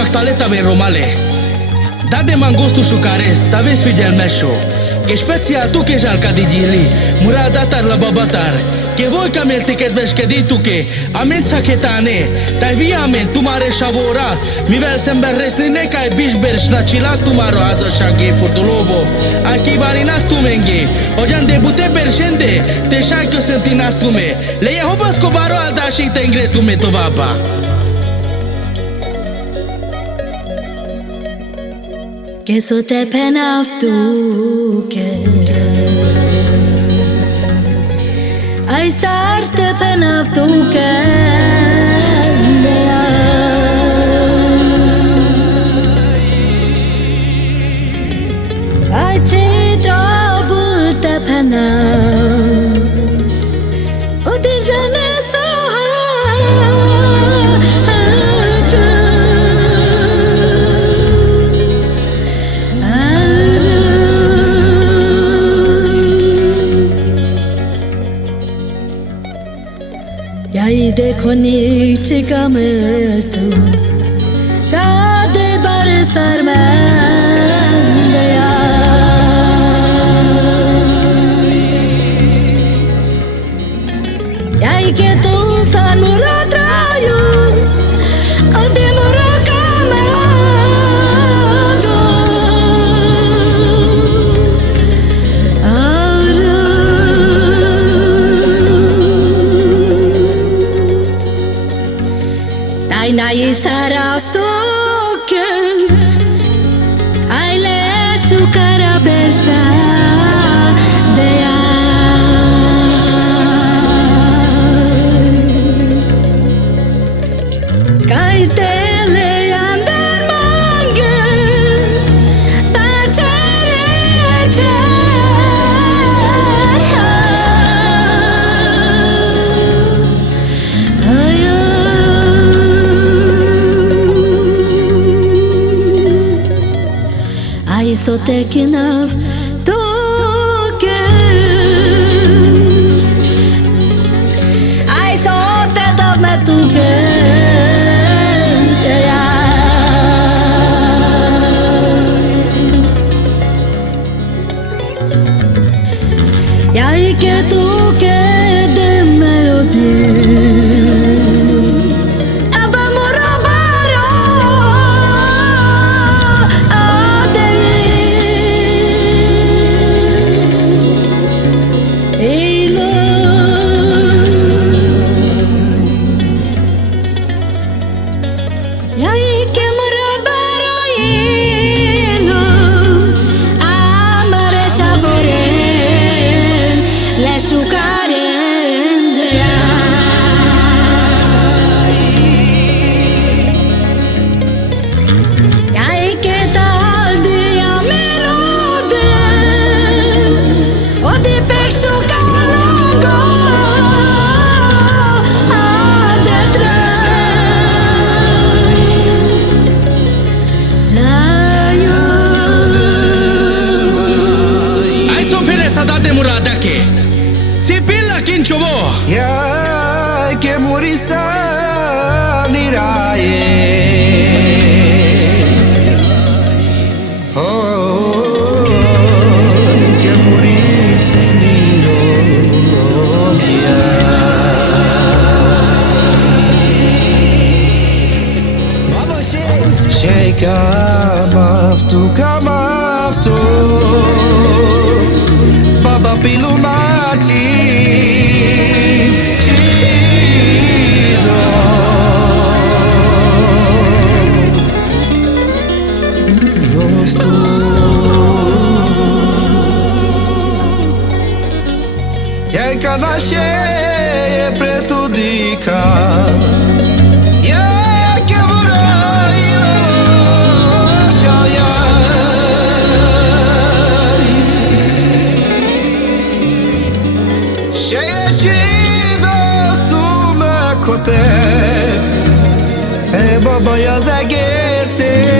Magdaleta ve romale. Dade mangostu shukares, taves fidel mesho. Que specia tu que jalka di gili, muradatar la babatar. Que voi camel ticket vesh que di tu que, amen saketane, tai vi amen tumare shavora, mi vel sember resnine kai bishbersh na chilas tumaro haza shagi futulovo. Aki varinas tu menge, ojan debute bershende, te shakyo sentinas tu me, le Jehovas kobaro aldashi tengre tu me tovaba. Que so te penaftu que ai sarte penaftu que ai chitra te penaf o de jane Yai dekho niche kamer tu Kade barsar mendaya Yai ke tu sanura trayu Ode mura kamado Nai sarafto que ai le shukara besha deya kai tele andar mange ta chere I so taken of toke I so that of me toke Ya que tú que de melodía Date murada que si pilla kinchovo ya que murisa niraye oh que murisa niro ya Shake kamaftu Baba Pilumati Chido Nostu Yai kanashe pretudica Baba yaz egészét